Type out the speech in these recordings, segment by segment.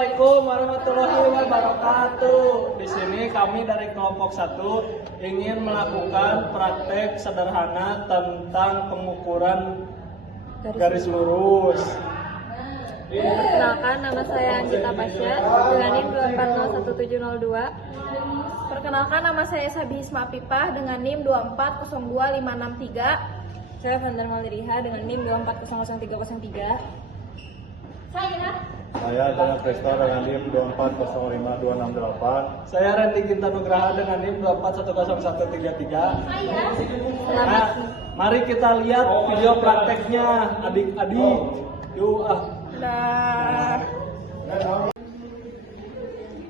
Assalamualaikum warahmatullahi wabarakatuh. Di sini kami dari kelompok 1 ingin melakukan praktek sederhana tentang pengukuran garis lurus. Perkenalkan, nama saya Anjita Pasya dengan NIM 2401702. Perkenalkan, nama saya Sabi Hisma Pipah dengan NIM 2402563. Saya Vandar Maliriha dengan NIM 2400303. Saya Tanya Presta dengan NIM 2405268. Saya Randy Ginta Nugraha dengan NIM 2410133. Nah, mari kita lihat video prakteknya adik-adik. Yuk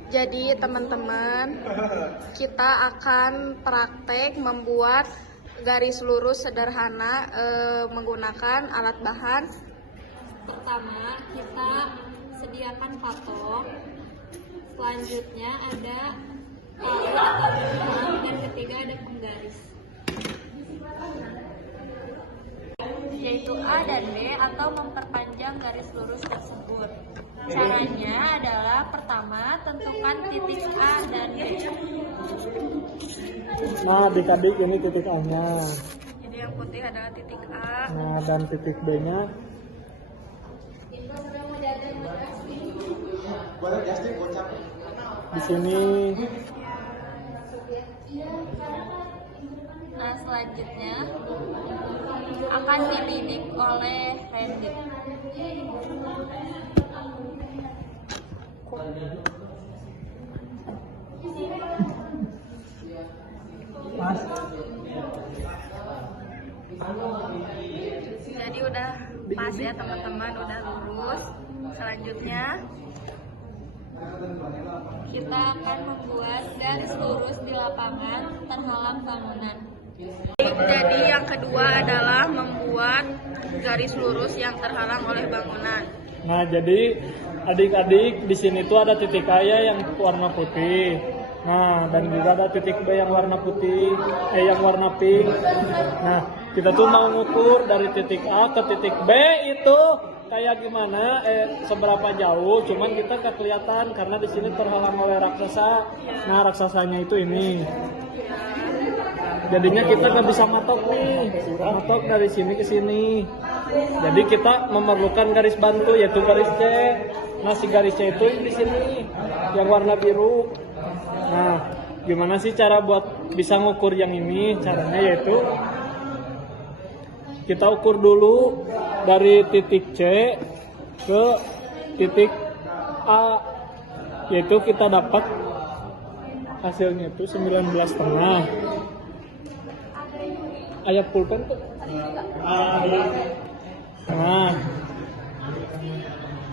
Jadi teman-teman, kita akan praktek membuat garis lurus sederhana menggunakan alat bahan. Pertama, kita sediakan patok. Selanjutnya ada tali atau benang, dan ketiga ada penggaris, yaitu A dan B, atau memperpanjang garis lurus tersebut. Caranya adalah pertama, tentukan titik A dan B. Nah, adik-adik ini titik A-nya. Jadi yang putih adalah titik A. Nah, dan titik B-nya. Di sini. Nah, selanjutnya akan dibidik oleh Randy. Jadi udah pas ya teman-teman, udah lurus. Selanjutnya kita akan membuat garis lurus di lapangan terhalang bangunan. Jadi yang kedua adalah membuat garis lurus yang terhalang oleh bangunan. Nah, jadi adik-adik di sini tuh ada titik A yang warna putih. Nah, dan juga ada titik B yang warna putih, yang warna pink. Nah, kita tuh mau ngukur dari titik A ke titik B itu kayak gimana, seberapa jauh. Cuman kita nggak kelihatan karena di sini terhalang oleh raksasa. Nah, raksasanya itu ini. Jadinya kita nggak bisa matok nih, matok dari sini ke sini. Jadi kita memerlukan garis bantu, yaitu garis C. Nah, si garis C itu di sini yang warna biru. Nah, gimana sih cara buat bisa ngukur yang ini? Caranya yaitu kita ukur dulu dari titik C ke titik A, yaitu kita dapat hasilnya itu 19,5. Ayah pulpen tuh. Nah,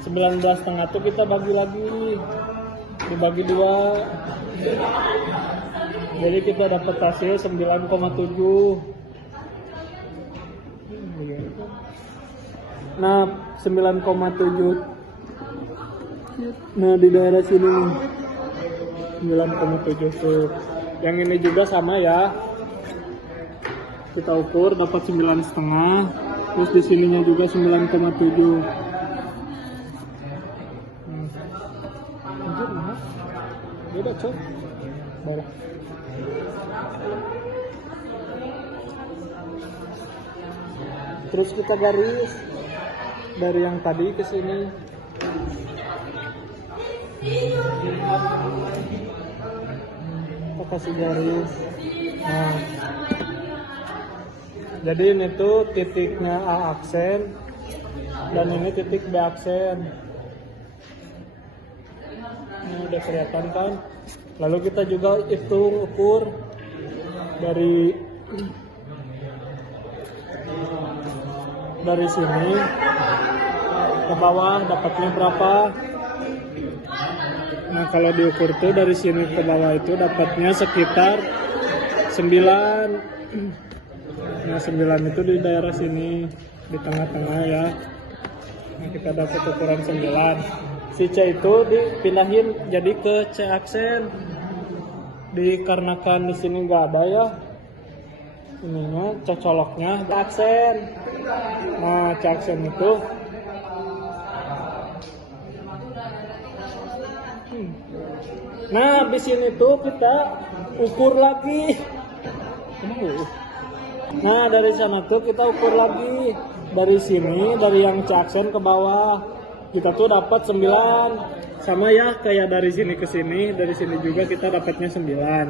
19,5 tuh kita bagi lagi, dibagi 2. Jadi kita dapat hasil 9,7. Nah, 9,7. Nah, di daerah sini 9,7 tuh. Yang ini juga sama ya. Kita ukur dapat 9,5. Terus di sininya juga 9,7. Udah cok. Barang. Terus kita garis dari yang tadi ke sini. Kita kasih garis. Nah, jadi ini tuh titiknya A aksen dan ini titik B aksen. Ini udah kelihatan kan? Lalu kita juga hitung ukur dari sini ke bawah dapatnya berapa. Nah, kalau diukur tuh dari sini ke bawah itu dapatnya sekitar 9. Nah, 9 itu di daerah sini, di tengah-tengah ya. Nah, kita dapat ukuran 9. Si C itu dipindahin jadi ke C aksen. Dikarenakan di sini nggak ada ya, ininya cocoloknya aksen. Nah, C aksen itu Nah, di sini tuh kita ukur lagi. Nah, dari sana tuh kita ukur lagi. Dari sini, dari yang C-aksen ke bawah. Kita tuh dapat 9. Sama ya, kayak dari sini ke sini. Dari sini juga kita dapatnya 9. Ya.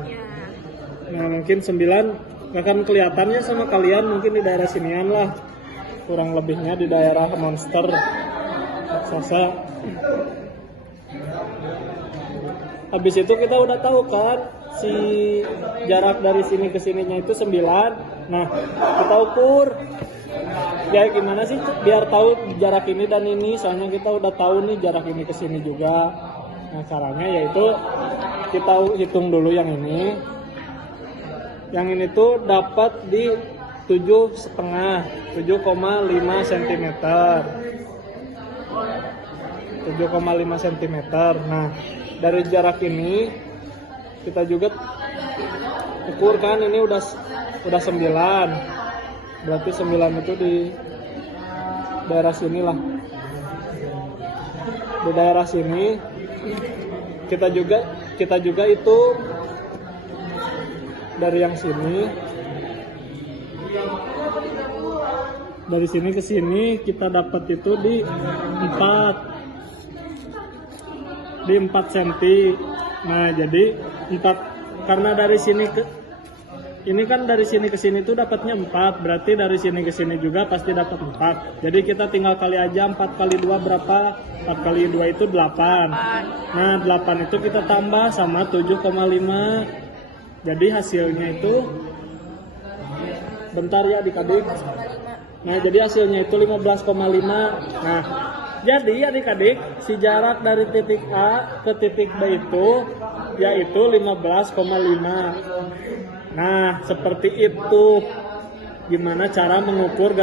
Nah, mungkin 9 akan kelihatannya sama kalian mungkin di daerah sinian lah. Kurang lebihnya di daerah monster raksasa. Habis itu kita udah tahu kan si jarak dari sini ke sininya itu 9. Nah, kita ukur. Ya gimana sih biar tahu jarak ini dan ini, soalnya kita udah tahu nih jarak ini ke sini juga. Nah, caranya yaitu kita hitung dulu yang ini. Yang ini tuh dapat di 7,5 cm. 7,5 cm. Nah, dari jarak ini kita juga ukur kan, ini udah 9. Berarti 9 itu di daerah sini lah. Di daerah sini kita juga itu dari yang sini. Dari sini ke sini kita dapat itu di 4 cm. Nah, jadi 4 karena dari sini ke ini kan dari sini ke sini tuh dapatnya 4, berarti dari sini ke sini juga pasti dapat 4. Jadi kita tinggal kali aja 4 kali 2 berapa? 4 kali 2 itu 8. Nah, 8 itu kita tambah sama 7,5. Jadi hasilnya itu bentar ya adik-adik. Nah, jadi hasilnya itu 15,5. Nah, jadi adik-adik, si jarak dari titik A ke titik B itu yaitu 15,5. Nah, seperti itu. Gimana cara mengukur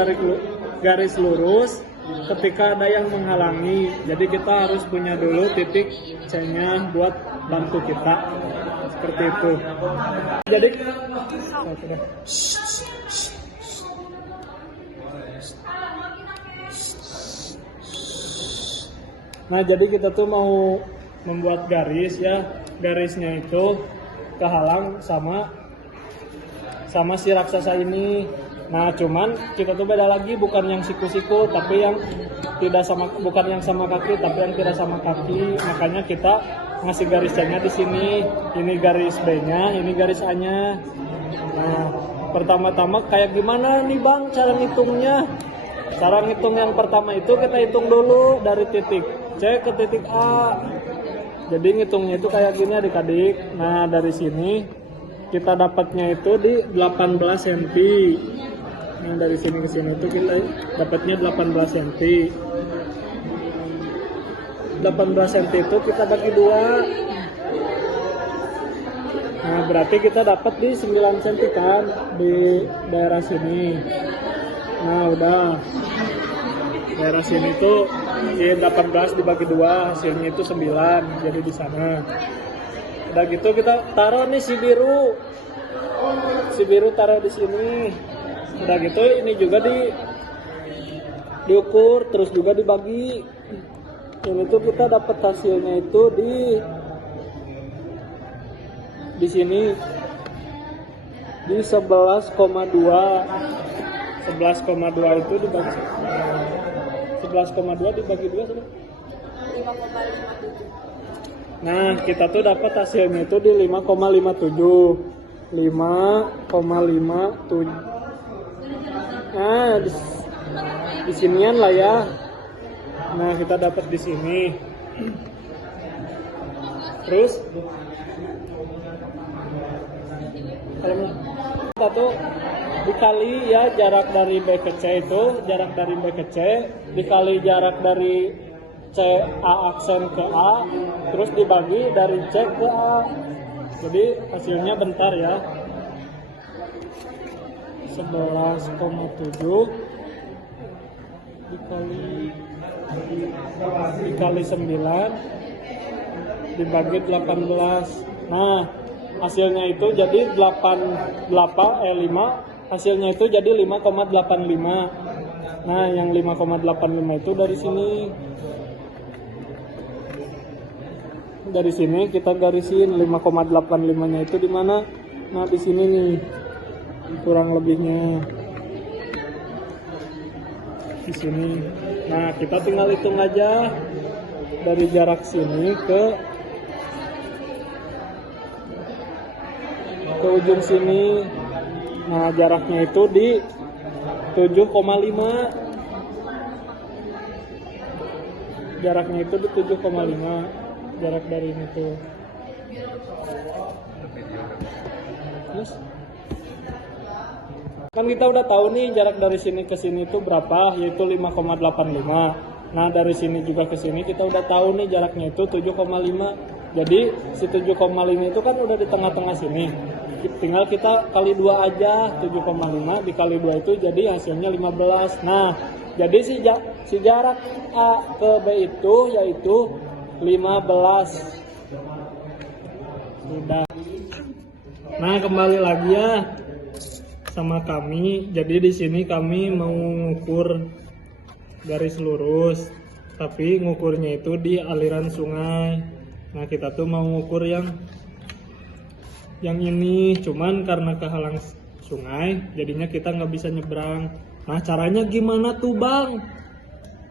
garis lurus ketika ada yang menghalangi. Jadi kita harus punya dulu titik C-nya buat bantu kita. Seperti itu. Jadi nah, jadi kita tuh mau membuat garis ya. Garisnya itu kehalang sama si raksasa ini. Nah, cuman kita tuh beda lagi, bukan yang siku-siku, tapi yang tidak sama, bukan yang sama kaki, tapi yang tidak sama kaki. Makanya kita ngasih garis C-nya di sini. Ini garis B-nya, ini garis A-nya. Nah, pertama-tama kayak gimana nih Bang cara ngitungnya? Cara ngitung yang pertama itu kita hitung dulu dari titik C ke titik A. Jadi ngitungnya itu kayak gini adik-adik. Nah, dari sini kita dapatnya itu di 18 cm. Nah, dari sini ke sini itu kita dapatnya 18 cm. 18 cm itu kita bagi 2. Nah, berarti kita dapat di 9 cm kan di daerah sini. Nah, udah. Daerah sini tuh di 18 dibagi 2, hasilnya itu 9. Jadi di sana. Udah gitu kita taruh nih si biru taruh di sini. Udah gitu ini juga diukur, terus juga dibagi. Ini tuh kita dapat hasilnya itu di sini di 11,2 itu dibagi 11,2 dibagi 2 sama 5,57. Nah, kita tuh dapat hasilnya itu di 5,57. 5,57. Nah, di sinian lah ya. Nah, kita dapat di sini. Terus kalau kita tuh dikali ya jarak dari B ke C itu, jarak dari B ke C dikali jarak dari C A aksen ke A, terus dibagi dari C ke A. Jadi hasilnya bentar ya. 11,7 dikali 9 dibagi 18. Nah, hasilnya itu jadi 5, hasilnya itu jadi 5,85. Nah, yang 5,85 itu dari sini. dari sini kita garisin 5,85-nya itu di mana? Nah, di sini nih. Kurang lebihnya. Di sini. Nah, kita tinggal hitung aja dari jarak sini ke ujung sini. Nah, jaraknya itu di 7,5. Jaraknya itu di 7,5. Jarak dari ini tuh. Terus kan kita udah tahu nih jarak dari sini ke sini itu berapa, yaitu 5,85. Nah, dari sini juga ke sini kita udah tahu nih jaraknya itu 7,5. Jadi si 7,5 itu kan udah di tengah-tengah sini. Tinggal kita kali 2 aja, 7,5 dikali 2 itu jadi hasilnya 15. Nah, jadi si jarak A ke B itu yaitu 15. Sudah. Nah, kembali lagi ya sama kami. Jadi di sini kami mau ngukur garis lurus, tapi ngukurnya itu di aliran sungai. Nah, kita tuh mau ngukur yang ini, cuman karena kehalang sungai, jadinya kita nggak bisa nyebrang. Nah, caranya gimana tuh Bang?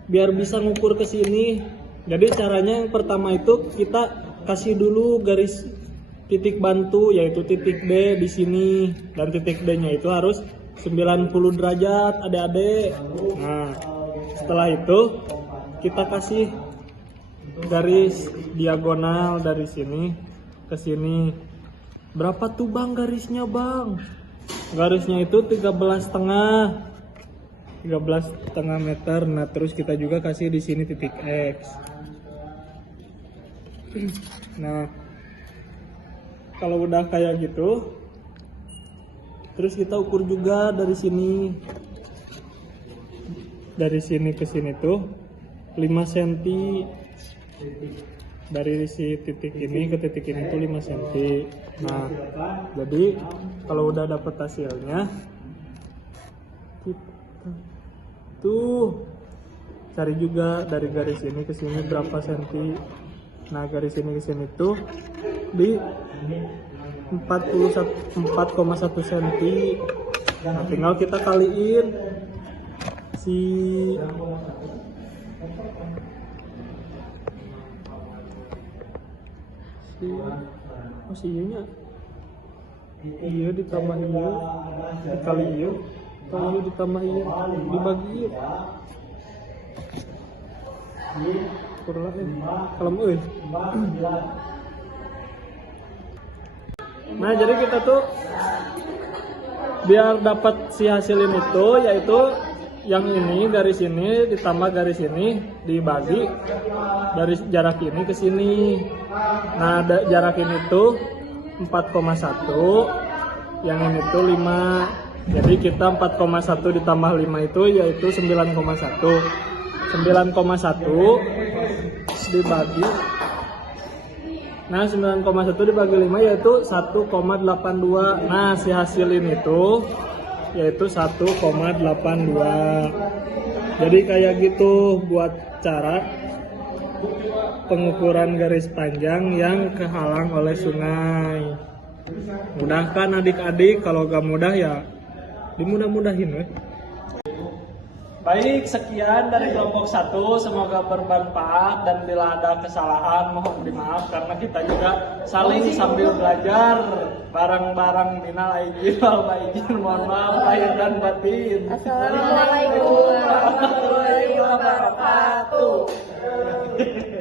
Biar bisa ngukur ke sini. Jadi caranya yang pertama itu kita kasih dulu garis titik bantu, yaitu titik D di sini, dan titik D-nya itu harus 90 derajat, adik-adik. Nah, setelah itu kita kasih garis diagonal dari sini ke sini. Berapa tuh Bang garisnya Bang? Garisnya itu 13,5 meter. Nah, terus kita juga kasih di sini titik X. Nah, kalau udah kayak gitu, terus kita ukur juga dari sini. Dari sini ke sini tuh 5 cm. Dari si titik ini ke titik ini tuh 5 cm. Nah, jadi kalau udah dapet hasilnya, tuh cari juga dari garis ini ke sini berapa senti. Nah, garis ini ke sini tuh di 4,1 cm. Nah, tinggal kita kaliin si iya iya ditambah iya dikali iya kalau iya ditambah iya dibagi iya kurang kalem euy. Nah, jadi kita tuh biar dapat si hasilin itu, yaitu yang ini garis ini ditambah garis ini dibagi dari jarak ini ke sini. Nah, jarak ini tuh 4,1, yang ini tuh 5. Jadi kita 4,1 ditambah 5 itu yaitu 9,1. 9,1 dibagi. Nah, 9,1 dibagi 5 yaitu 1,82. Nah, si hasilin itu yaitu 1,82. Jadi kayak gitu buat cara pengukuran garis panjang yang kehalang oleh sungai. Mudah kan adik-adik? Kalau gak mudah ya dimudah-mudahin weh. Baik, sekian dari kelompok 1, semoga bermanfaat, dan bila ada kesalahan mohon dimaaf karena kita juga saling sambil belajar bareng-bareng. Minal aidin wal faizin, mohon maaf lahir dan batin. Assalamualaikum.